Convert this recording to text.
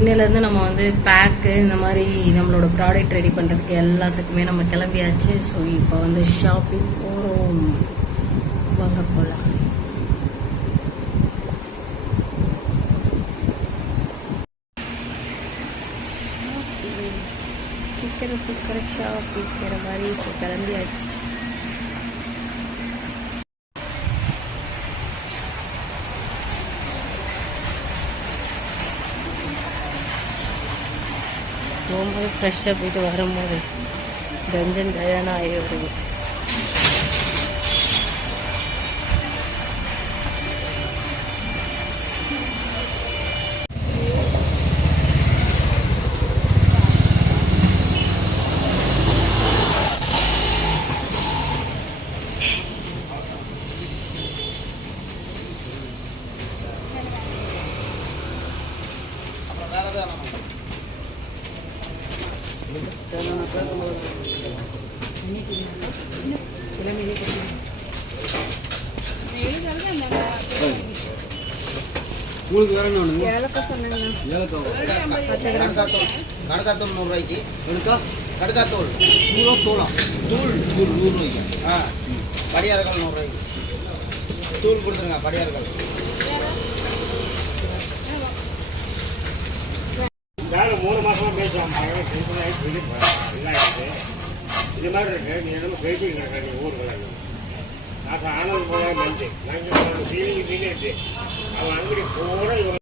இன்னிலேருந்து நம்ம வந்து பேக்கு இந்த மாதிரி நம்மளோட ப்ராடக்ட் ரெடி பண்ணுறதுக்கு எல்லாத்துக்குமே நம்ம கிளம்பியாச்சு. ஸோ இப்போ வந்து ஷாப்பிங் போகிறோம். வாங்க போகலாம். கிக்கிற ஷாப்பிங்கிற மாதிரி ஸோ கிளம்பியாச்சு. போகும்போது ஃப்ரெஷ்ஷாக போயிட்டு வரும்போது டஞ்சன் டயானா ஆகி வருது. உங்களுக்கு வேற என்ன வேணுங்க? ஏலக்காய் சொன்னாங்கண்ணா. கடுக்காத்தூள் 100 ரூபாய்க்கு. கடுக்காத்தூள் 100 தூளா தூள் 100 ரூபாய்க்கு. படியார்கள் 100 ரூபாய்க்கு. தூள் கொடுத்துருங்க படியார்கள். வேலை 3 மாசமா பேசுவாங்க. இது மாதிரி இருக்கு. நீ என்ன பேசிக்கிட்டு நீ ஊருக்கு நான் ஆனது போல நன்றி. நாங்கள் ஃபீலிங் அவன் அங்கடி போட